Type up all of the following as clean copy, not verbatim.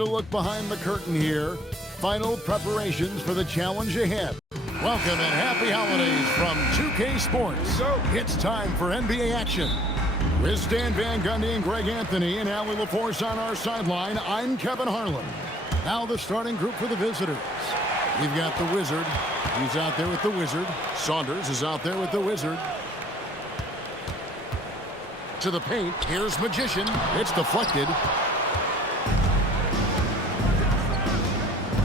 to look behind the curtain here. Final preparations for the challenge ahead. Welcome and happy holidays from 2K Sports. It's time for NBA action. With Stan Van Gundy and Greg Anthony and Allie LaForce on our sideline, I'm Kevin Harlan. Now the starting group for the visitors. We've got the Wizard. He's out there with the Wizard. Saunders is out there with the Wizard. To the paint. Here's Magician. It's deflected.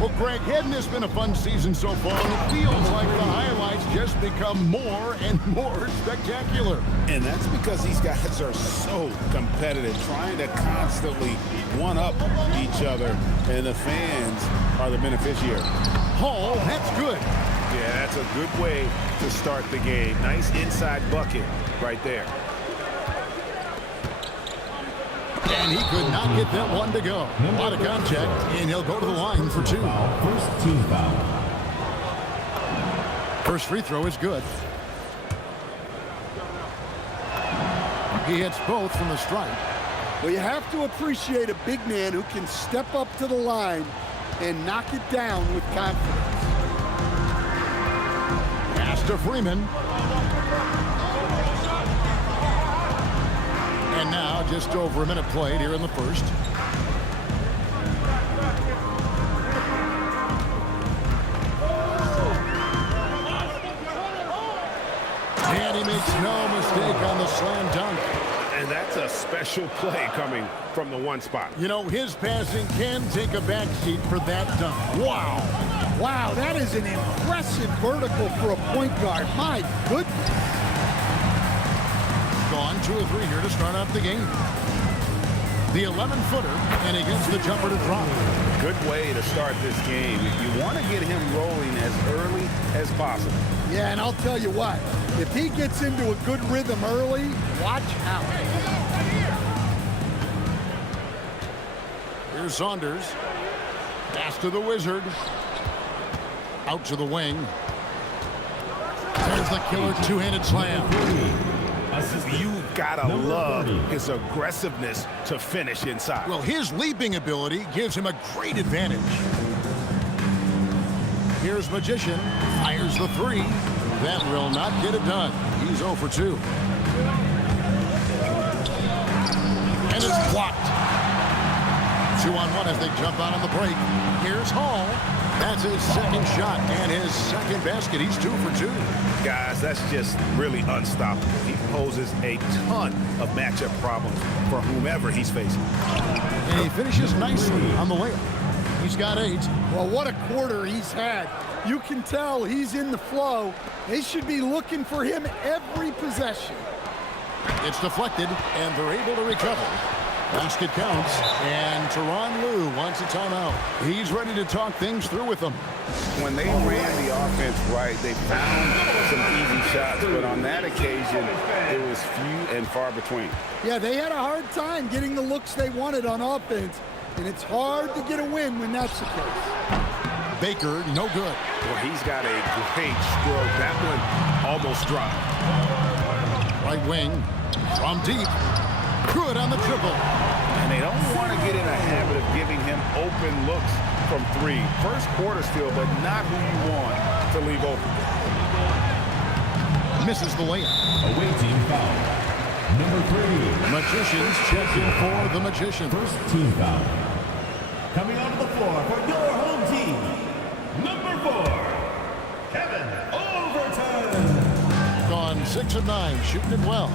Well, Greg, hadn't this been a fun season so far? It feels like the highlights just become more and more spectacular. And that's because these guys are so competitive, trying to constantly one-up each other, and the fans are the beneficiary. Hall, that's good. Yeah, that's a good way to start the game. Nice inside bucket right there. And he could not get that one to go. A lot of contact, and he'll go to the line for two. First team foul. First free throw is good. He hits both from the stripe. Well, you have to appreciate a big man who can step up to the line and knock it down with confidence. Pass to Freeman. And now just over a minute played here in the first. And he makes no mistake on the slam dunk. And that's a special play coming from the one spot. You know, his passing can take a backseat for that dunk. Wow. Wow, that is an impressive vertical for a point guard. My goodness. Gone 2 or 3 here to start off the game. The 11-footer, and he gets the jumper to drop. Good way to start this game. If you want to get him rolling as early as possible. Yeah, and I'll tell you what, if he gets into a good rhythm early, watch out. Here's Saunders. Pass to the Wizard. Out to the wing. There's the killer two-handed slam. You've got to love his aggressiveness to finish inside. Well, his leaping ability gives him a great advantage. Here's Magician. Fires the three. That will not get it done. He's 0 for 2. And it's blocked. 2-on-1 as they jump out on the break. Here's Hall. That's his second shot and his second basket. He's 2 for 2. Guys, that's just really unstoppable. He poses a ton of matchup problems for whomever he's facing. And he finishes nicely on the layup. He's got 8. Well, what a quarter he's had. You can tell he's in the flow. They should be looking for him every possession. It's deflected, and they're able to recover. Basket counts, and Tyronn Lue wants a timeout. He's ready to talk things through with them. When they ran the offense right, they found some easy shots, but on that occasion, it was few and far between. Yeah, they had a hard time getting the looks they wanted on offense, and it's hard to get a win when that's the case. Baker, no good. Well, he's got a great stroke. That one almost dropped. Right wing, from deep. Good on the triple. And they don't want to get in a habit of giving him open looks from 3. First quarter still, but not who you want to leave open. Misses the layup. Away team foul. Number 3. Magicians check in for the Magician. First team foul. Coming onto the floor for your home team. Number 4. Kevin Overton. Gone 6 of 9, shooting it well.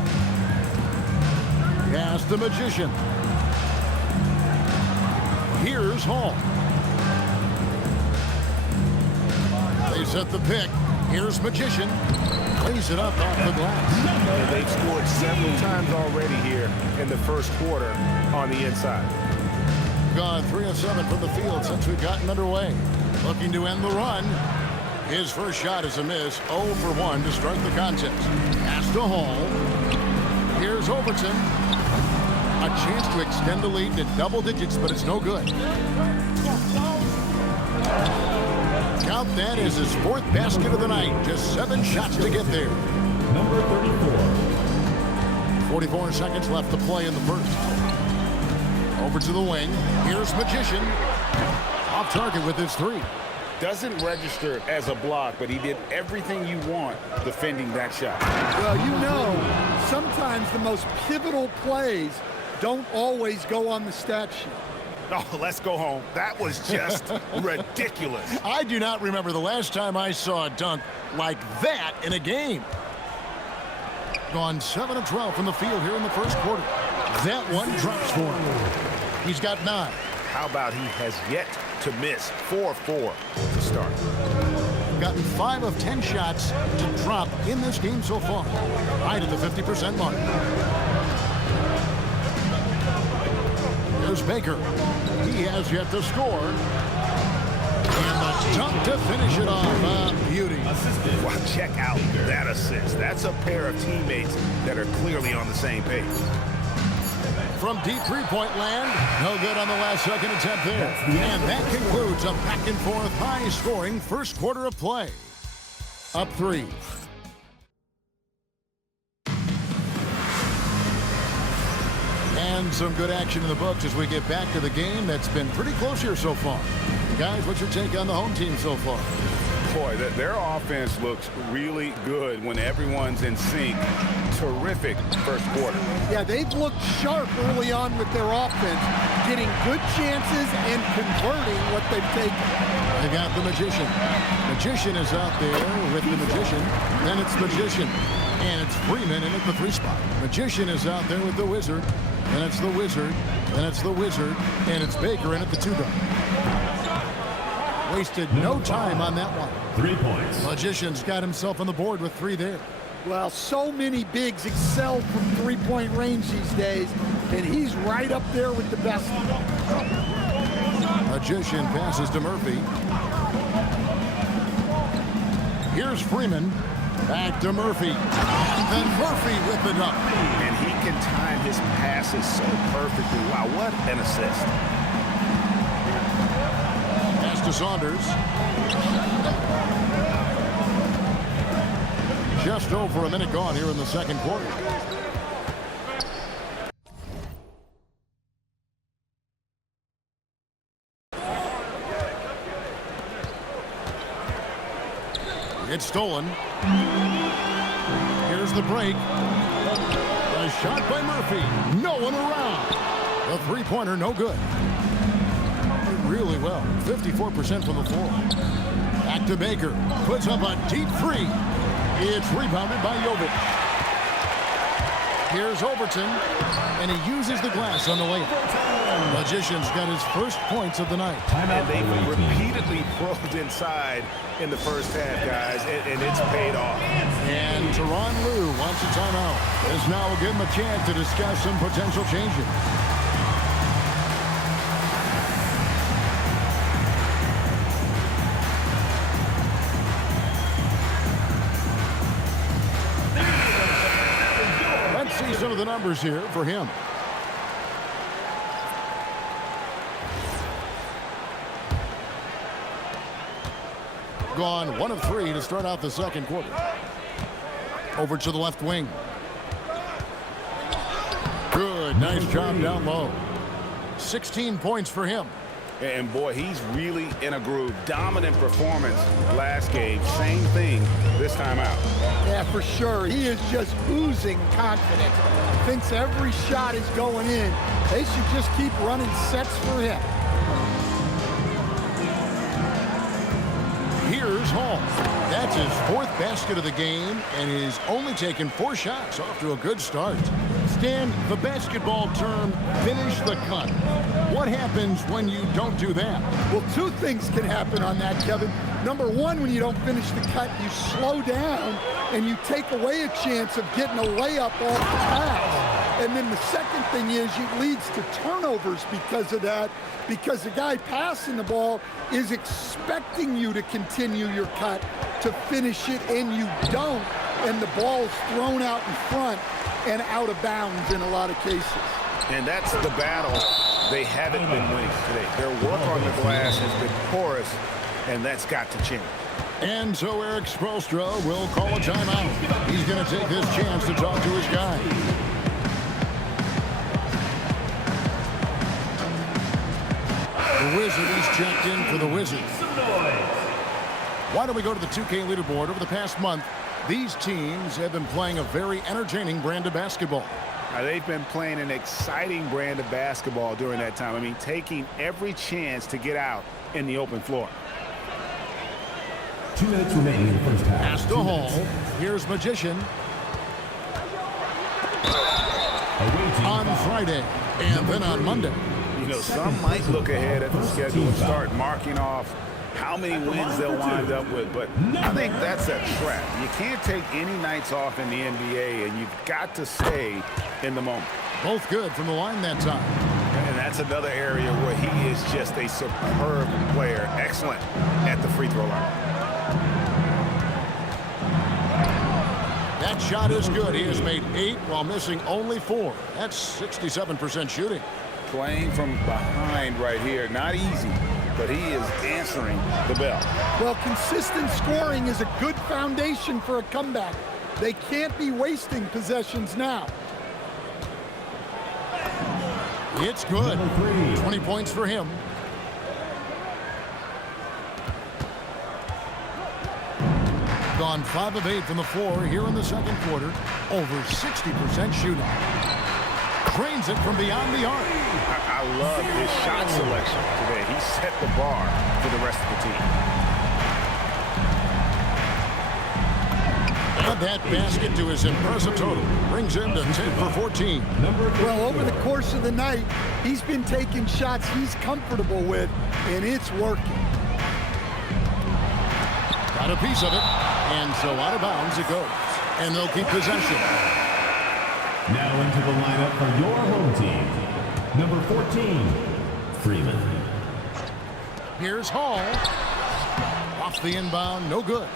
Pass the Magician. Here's Hall. They set the pick. Here's Magician. Plays it up off the glass. They've scored several times already here in the first quarter on the inside. Gone 3 of 7 from the field since we've gotten underway. Looking to end the run. His first shot is a miss. 0 for 1 to start the contest. Pass to Hall. Here's Overton. A chance to extend the lead to double digits, but it's no good. Count that as his 4th basket of the night. Just 7 shots to get there. Number 34. 44 seconds left to play in the first. Over to the wing. Here's Magician. Off target with his three. Doesn't register as a block, but he did everything you want defending that shot. Well, you know, sometimes the most pivotal plays don't always go on the stat sheet. Oh, let's go home. That was just ridiculous. I do not remember the last time I saw a dunk like that in a game. Gone 7 of 12 from the field here in the first quarter. That one drops for him. He's got 9. How about he has yet to miss 4-4 to start? Gotten 5 of 10 shots to drop in this game so far. Right at the 50% mark. There's Baker. He has yet to score. And the dunk to finish it off. Beauty. Wow, check out that assist. That's a pair of teammates that are clearly on the same page. From deep three-point land, no good on the last second attempt there. And that concludes a back-and-forth high-scoring first quarter of play. Up 3. And some good action in the books as we get back to the game that's been pretty close here so far. Guys, what's your take on the home team so far? Boy, their offense looks really good when everyone's in sync. Terrific first quarter. Yeah, they've looked sharp early on with their offense, getting good chances and converting what they've taken. They got the Magician. Magician is out there with the Magician. Then it's Magician. And it's Freeman in at the 3 spot. Magician is out there with the Wizard. Then it's the Wizard. Then it's the Wizard. And it's Baker in at the 2 dunk. Wasted no time on that one. 3 points. Magician's got himself on the board with 3 there. Well, so many bigs excel from three-point range these days, and he's right up there with the best. Magician passes to Murphy. Here's Freeman. Back to Murphy. Then Murphy with the dunk. And he can time his passes so perfectly. Wow, what an assist. Pass to Saunders. Just over a minute gone here in the second quarter. It's stolen. Here's the break. A shot by Murphy. No one around. The three-pointer, no good. Really well. 54% from the floor. Back to Baker. Puts up a deep 3. It's rebounded by Jovic. Here's Overton, and he uses the glass on the layup. Magician's got his first points of the night. And they've repeatedly probed inside in the first half, guys, and it's paid off. And Tyronn Lue wants a timeout. This now will give him a chance to discuss some potential changes. Let's see some of the numbers here for him. Gone 1 of 3 to start out the second quarter. Over to the left wing. Good, nice job down low. 16 points for him. And boy, he's really in a groove. Dominant performance last game. Same thing this time out. Yeah, for sure. He is just oozing confidence. Thinks every shot is going in. They should just keep running sets for him. Here's Hall. That's his 4th basket of the game, and he's only taken 4 shots. Off to a good start. Stan, the basketball term, finish the cut. What happens when you don't do that? Well, 2 things can happen on that, Kevin. Number 1, when you don't finish the cut, you slow down and you take away a chance of getting a layup off the pass. And then the second thing is it leads to turnovers because of that, because the guy passing the ball is expecting you to continue your cut to finish it, and you don't, and the ball is thrown out in front and out of bounds in a lot of cases. And that's the battle they haven't been winning today. Their work on the glass has been porous, and that's got to change. And so Eric Spoelstra will call a timeout. He's going to take this chance to talk to his guy. checked in for the Wizards. Why don't we go to the 2K leaderboard? Over the past month, these teams have been playing a very entertaining brand of basketball. They've been playing an exciting brand of basketball during that time. I mean, taking every chance to get out in the open floor. 2 minutes remaining in the first half. Pass to Hall. Here's Magician. On Friday and then on Monday. You know, some might look ahead at the schedule and start marking off how many wins they'll wind up with, but I think that's a trap. You can't take any nights off in the NBA, and you've got to stay in the moment. Both good from the line that time. And that's another area where he is just a superb player, excellent at the free throw line. That shot is good. He has made 8 while missing only 4. That's 67% shooting. Playing from behind right here, not easy, but he is answering the bell. Well, consistent scoring is a good foundation for a comeback. They can't be wasting possessions now. It's good. 20 points for him. Gone 5 of 8 from the floor here in the second quarter. Over 60% shooting. Trains it from beyond the arc. I love his shot selection today. He set the bar for the rest of the team. Add that basket to his impressive total. Brings him to 10 for 14. Well, over the course of the night, he's been taking shots he's comfortable with, and it's working. Got a piece of it, and so out of bounds it goes. And they'll keep possession. Now into the lineup for your home team. Number 14, Freeman. Here's Hall. Off the inbound, no good.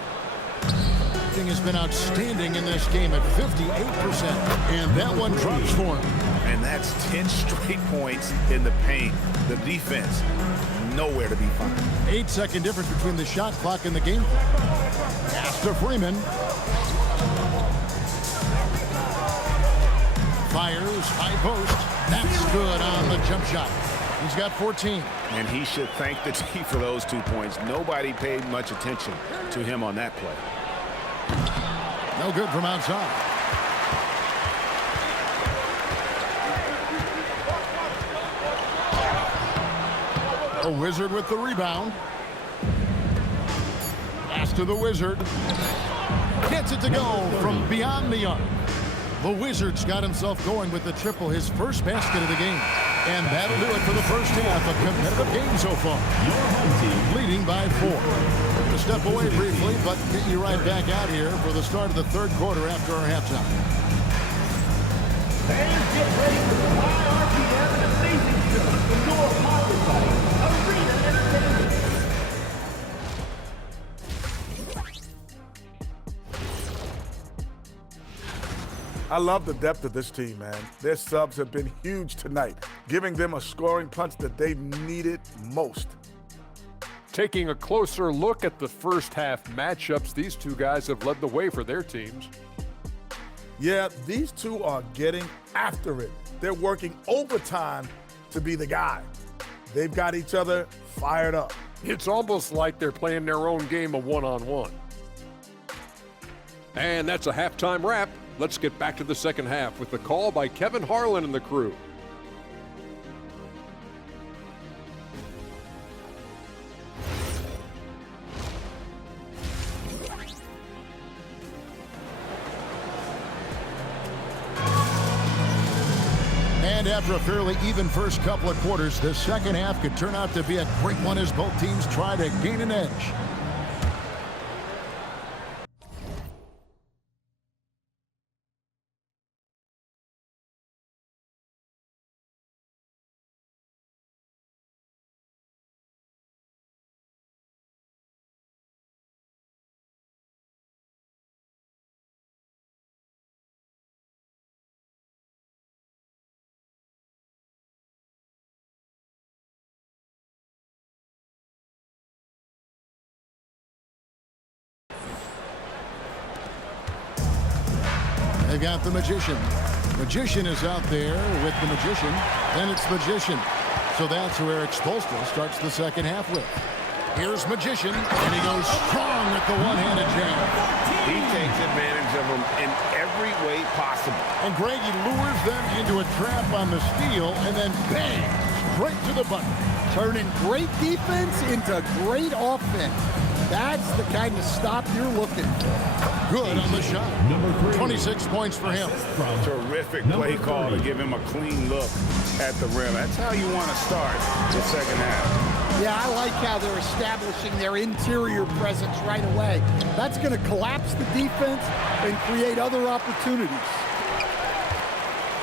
Everything has been outstanding in this game at 58%. And that one drops for him. And that's 10 straight points in the paint. The defense, nowhere to be found. 8-second difference between the shot clock and the game clock. Pass to Freeman. Fires, high post. That's good on the jump shot. He's got 14. And he should thank the team for those 2 points. Nobody paid much attention to him on that play. No good from outside. A Wizard with the rebound. Pass to the Wizard. Gets it to go from beyond the arc. The Wizards got himself going with the triple, his first basket of the game. And that'll do it for the first half. A competitive game so far. Your home team Leading by 4. To step away briefly, but get you right back out here for the start of the third quarter after our halftime. Fans, get ready for the high RPM and amazing show from your powered by Arena Entertainment. I love the depth of this team, man. Their subs have been huge tonight, giving them a scoring punch that they've needed most. Taking a closer look at the first half matchups, these two guys have led the way for their teams. Yeah, these two are getting after it. They're working overtime to be the guy. They've got each other fired up. It's almost like they're playing their own game of one-on-one. And that's a halftime wrap. Let's get back to the second half with the call by Kevin Harlan and the crew. And after a fairly even first couple of quarters, the second half could turn out to be a great one as both teams try to gain an edge. They got the Magician. Magician is out there with the Magician. Then it's Magician. So that's who Eric Spoelstra starts the second half with. Here's Magician, and he goes strong with the one-handed jab. He takes advantage of him in every way possible. And Greg, he lures them into a trap on the steal, and then bang, straight to the button. Turning great defense into great offense. That's the kind of stop you're looking for. Good on the shot. 26 points for him. Terrific play call to give him a clean look at the rim. That's how you want to start the second half. Yeah, I like how they're establishing their interior presence right away. That's going to collapse the defense and create other opportunities.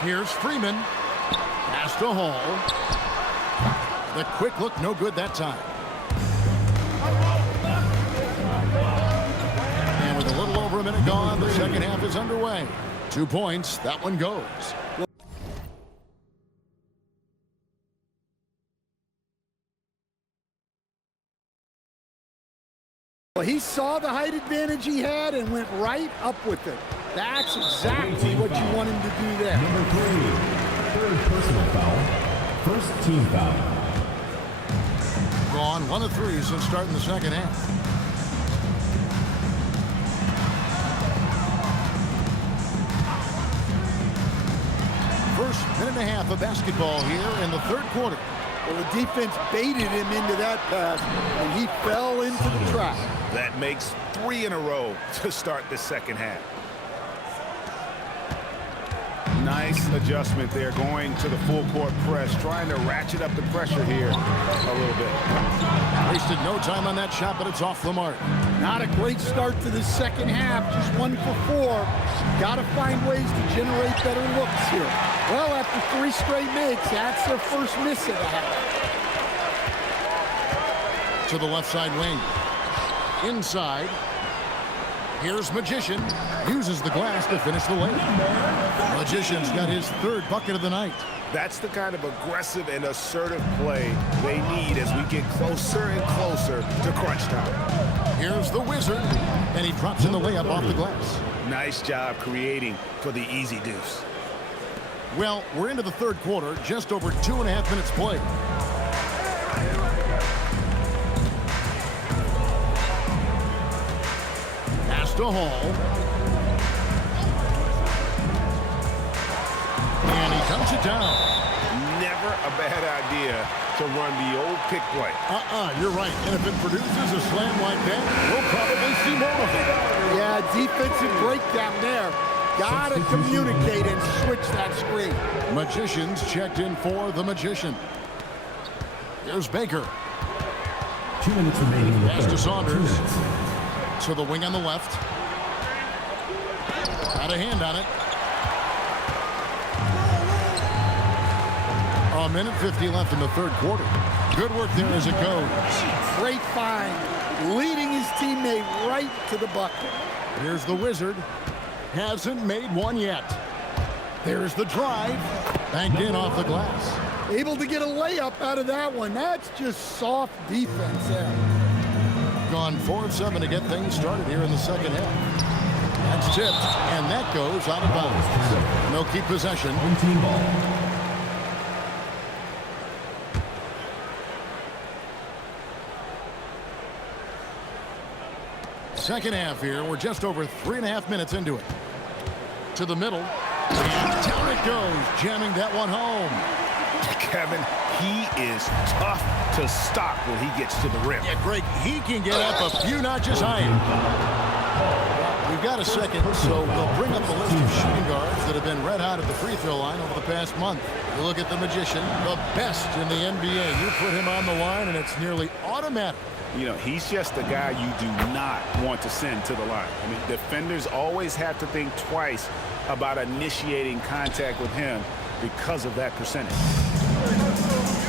Here's Freeman. Pass to Hall. The quick look, no good that time. And with a little over a minute gone, the second half is underway. 2 points, that one goes. Well, he saw the height advantage he had and went right up with it. That's exactly what you want him to do there. Number 3, third personal foul. First team foul. Gone 1 of 3 since starting the second half. First minute and a half of basketball here in the third quarter. Well, the defense baited him into that pass, and he fell into the trap. That makes 3 in a row to start the second half. Nice adjustment there, going to the full court press, trying to ratchet up the pressure here a little bit. Wasted no time on that shot, but it's off the mark. Not a great start to the second half, just 1 for 4. Got to find ways to generate better looks here. Well, after 3 straight makes, that's their first miss of the half. To the left side wing. Inside. Here's Magician. Uses the glass to finish the layup. Magician's got his 3rd bucket of the night. That's the kind of aggressive and assertive play they need as we get closer and closer to crunch time. Here's the Wizard, and he drops in the layup off the glass. Nice job creating for the easy deuce. Well, we're into the third quarter, just over 2.5 minutes played. Pass to Hall. And he dumps it down. Never a bad idea to run the old pick play. You're right. And if it produces a slam like that, we'll probably see more of it. Yeah, defensive breakdown there. Gotta communicate and switch that screen. Magicians checked in for the Magician. Here's Baker. 2 minutes remaining in the Pass third. to Saunders. To the wing on the left. Got a hand on it. A minute 50 left in the third quarter. Good work there as it goes. Great find. Leading his teammate right to the bucket. Here's the Wizard. Hasn't made one yet. There's the drive. Banked in off the glass. Able to get a layup out of that one. That's just soft defense there. Gone 4 of 7 to get things started here in the second half. That's tipped, and that goes out of bounds. They'll keep possession. Home team ball. Second half here. We're just over 3.5 minutes into it. To the middle. And down it goes. Jamming that one home. Kevin, he is tough to stop when he gets to the rim. Yeah, Greg, he can get up a few notches higher. We've got a second, so we'll bring up the list of shooting guards that have been red hot at the free throw line over the past month. You look at the Magician, the best in the NBA. You put him on the line, and it's nearly automatic. You know, he's just the guy you do not want to send to the line. I mean, defenders always have to think twice about initiating contact with him because of that percentage.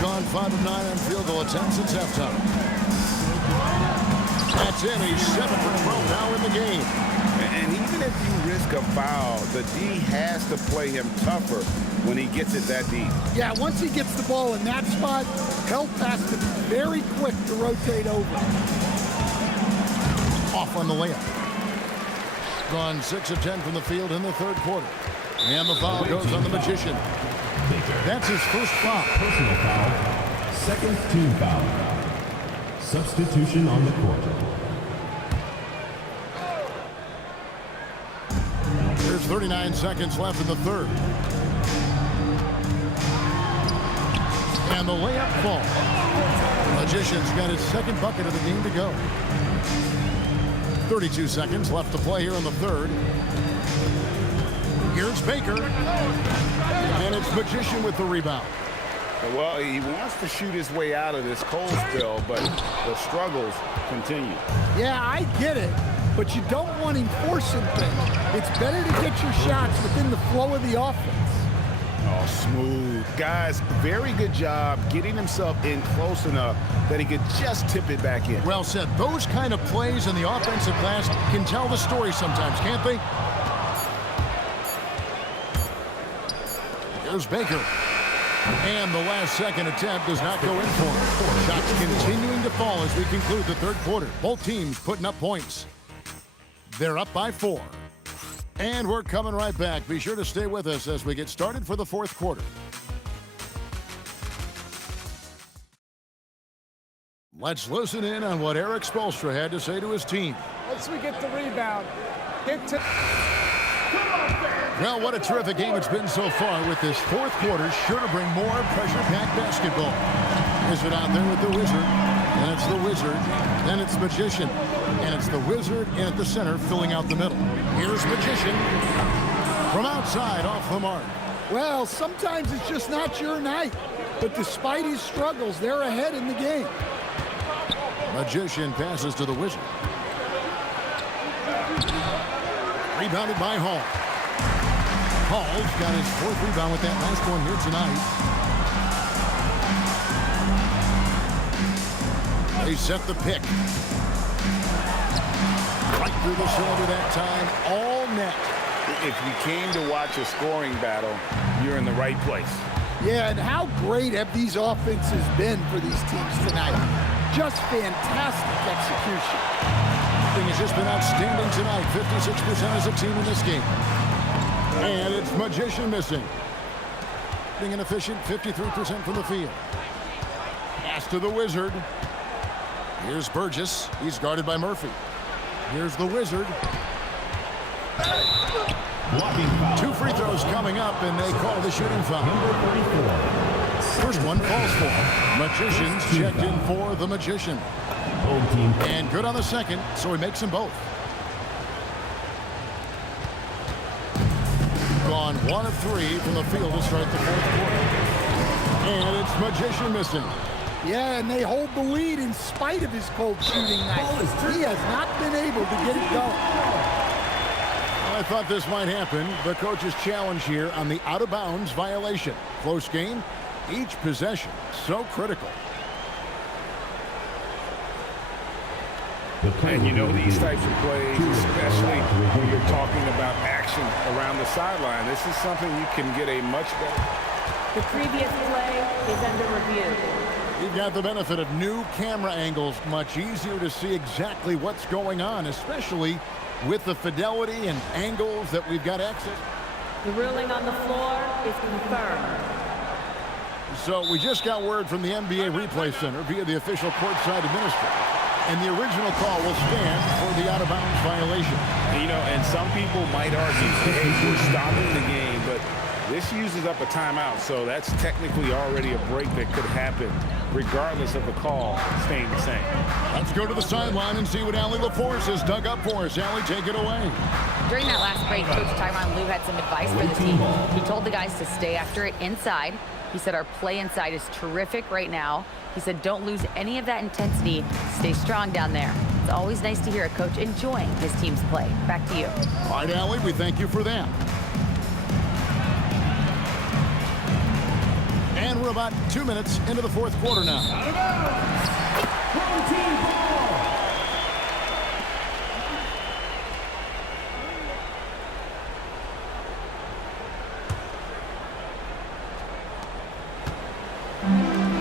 Gone 5 of 9 on field goal attempts since halftime. That's in. He's 7 for 12 now in the game. And even if you risk a foul, the D has to play him tougher when he gets it that deep. Yeah, once he gets the ball in that spot, help has to be very quick to rotate over. Off on the layup. Gone 6 of 10 from the field in the third quarter. And the foul goes on the Magician. That's his first foul. Personal foul. Second team foul. Substitution on the court. There's 39 seconds left in the third. And the layup falls. Magician's got his second bucket of the game to go. 32 seconds left to play here in the third. Here's Baker. And it's Magician with the rebound. Well, he wants to shoot his way out of this cold spell, but the struggles continue. Yeah, I get it, but you don't want him forcing things. It's better to get your shots within the flow of the offense. Oh, smooth. Guys, very good job getting himself in close enough that he could just tip it back in. Well said. Those kind of plays in the offensive glass can tell the story sometimes, can't they? Here's Baker. And the last second attempt does not go in for him. Shots continuing to fall as we conclude the third quarter. Both teams putting up points. They're up by 4. And we're coming right back. Be sure to stay with us as we get started for the fourth quarter. Let's listen in on what Eric Spoelstra had to say to his team. Once we get the rebound, get to... Well, what a terrific game it's been so far with this fourth quarter. Sure to bring more pressure-packed basketball. Wizard out there with the Wizard. And it's the Wizard. Then it's Magician. And it's the Wizard in at the center filling out the middle. Here's Magician from outside off the mark. Well, sometimes it's just not your night. But despite his struggles, they're ahead in the game. Magician passes to the Wizard. Rebounded by Hall. Hall's got his fourth rebound with that last one here tonight. They set the pick. Right through the shoulder that time. All net. If you came to watch a scoring battle, you're in the right place. Yeah, and how great have these offenses been for these teams tonight? Just fantastic execution. Thing has just been outstanding tonight. 56% as a team in this game. And it's Magician missing. Being inefficient, 53% from the field. Pass to the Wizard. Here's Burgess. He's guarded by Murphy. Here's the Wizard. Two free throws coming up, and they call the shooting foul. First one falls for. Magician's checked in for the Magician. And good on the second, so he makes them both. Gone 1 of 3 from the field to start the fourth quarter. And it's Magician missing. Yeah, and they hold the lead in spite of his cold shooting night. He has not been able to get it going. I thought this might happen. The coach's challenge here on the out-of-bounds violation. Close game, each possession so critical. And you know these types of plays, especially when you're talking about action around the sideline, this is something you can get a much better. The previous play is under review. You've got the benefit of new camera angles. Much easier to see exactly what's going on, especially with the fidelity and angles that we've got access. The ruling on the floor is confirmed. So we just got word from the NBA Replay Center via the official courtside administrator. And the original call will stand for the out-of-bounds violation. You know, and some people might argue, hey, we're stopping the game, but this uses up a timeout, so that's technically already a break that could happen regardless of the call staying the same. Let's go to the sideline and see what Allie LaForce has dug up for us. Allie, take it away. During that last break, Coach Tyronn Lue had some advice for the team. He told the guys to stay after it inside. He said our play inside is terrific right now. He said don't lose any of that intensity. Stay strong down there. It's always nice to hear a coach enjoying his team's play. Back to you. All right, Allie, we thank you for that. And we're about 2 minutes into the fourth quarter now.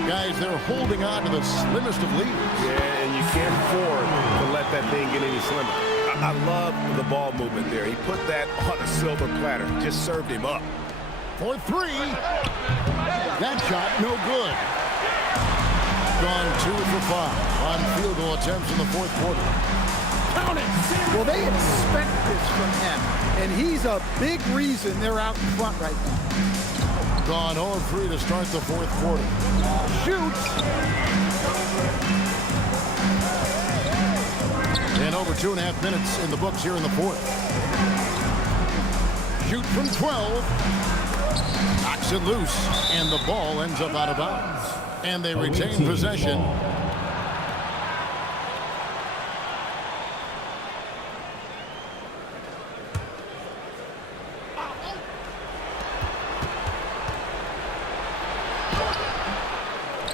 Guys, they're holding on to the slimmest of leads. Yeah, and you can't afford to let that thing get any slimmer. I love the ball movement there. He put that on a silver platter. Just served him up. For 3. That shot, no good. gone 2 for 5 on field goal attempts in the fourth quarter. Count it! Well, they expect this from him, and he's a big reason they're out in front right now. Gone 0 of 3 to start the fourth quarter. Shoots! And over 2.5 minutes in the books here in the fourth. Shoot from 12. Knocks it loose, and the ball ends up out of bounds. And they retain possession.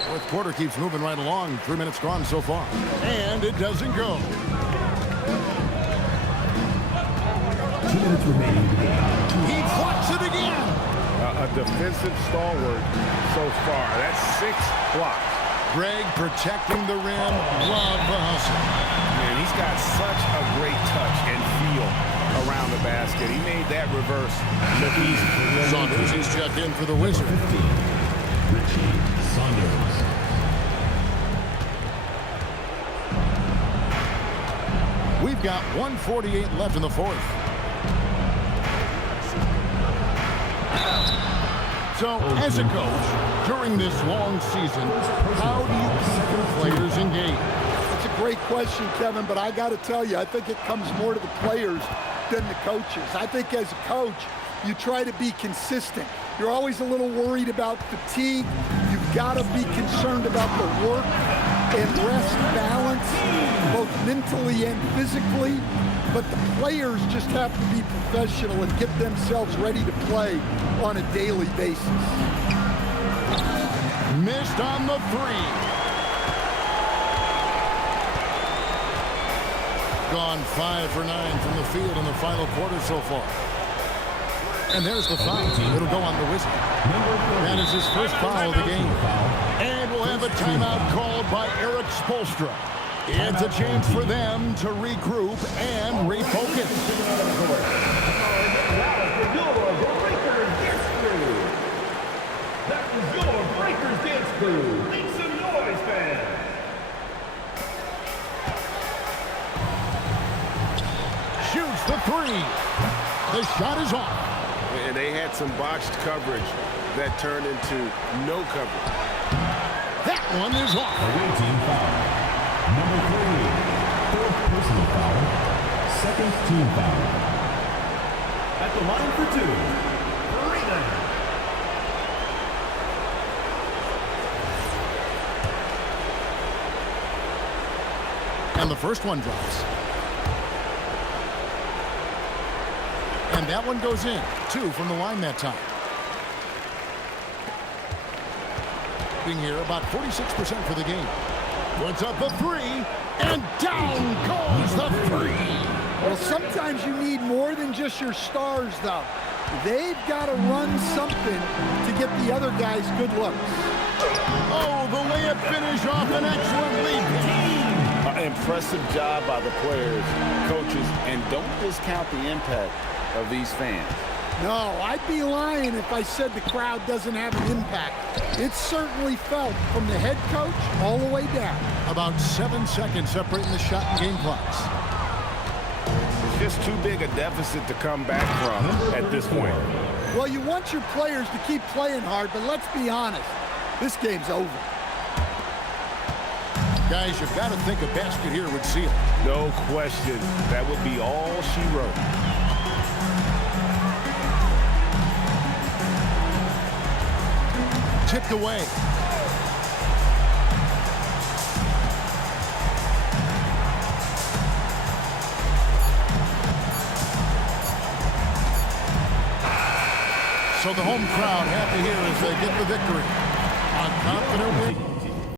Fourth quarter keeps moving right along. 3 minutes gone so far. And it doesn't go. 2 minutes remaining to go. He blocks it again. A defensive stalwart so far. That's 6 blocks. Greg protecting the rim. Love the hustle. Man, he's got such a great touch and feel around the basket. He made that reverse look easy. Saunders is checked in for the Wizards. 15, Richie Saunders. We've got 1:48 left in the fourth. So, as a coach, during this long season, how do you keep your players engaged? That's a great question, Kevin, but I got to tell you, I think it comes more to the players than the coaches. I think as a coach, you try to be consistent. You're always a little worried about fatigue. You've got to be concerned about the work and rest balance, both mentally and physically. But the players just have to be professional and get themselves ready to play on a daily basis. Missed on the 3. Gone 5 for 9 from the field in the final quarter so far. And there's the foul. It'll go on the Wizard. That is his first foul of the game. And we'll have a timeout called by Eric Spoelstra. It's a chance for them to regroup and refocus. That was your Breakers Dance Crew. Make some noise, fans. Shoots the 3. The shot is off. And they had some botched coverage that turned into no coverage. That one is off. Away team foul. Number 3, 4th personal foul, 2nd team foul. At the line for 2, Freeman. And the first one drops. And that one goes in. 2 from the line that time. Being here about 46% for the game. Puts up the 3, and down goes the 3. Well, sometimes you need more than just your stars, though. They've got to run something to get the other guys good looks. Oh, the layup finish off an excellent lead. Impressive job by the players, coaches, and don't discount the impact of these fans. No, I'd be lying if I said the crowd doesn't have an impact. It's certainly felt from the head coach all the way down. About 7 seconds separating the shot and game clocks. It's just too big a deficit to come back from at this point. Well, you want your players to keep playing hard, but let's be honest, this game's over. Guys, you've got to think a basket here would seal. No question. That would be all she wrote. Tipped away. So the home crowd happy here as they get the victory. On confident win.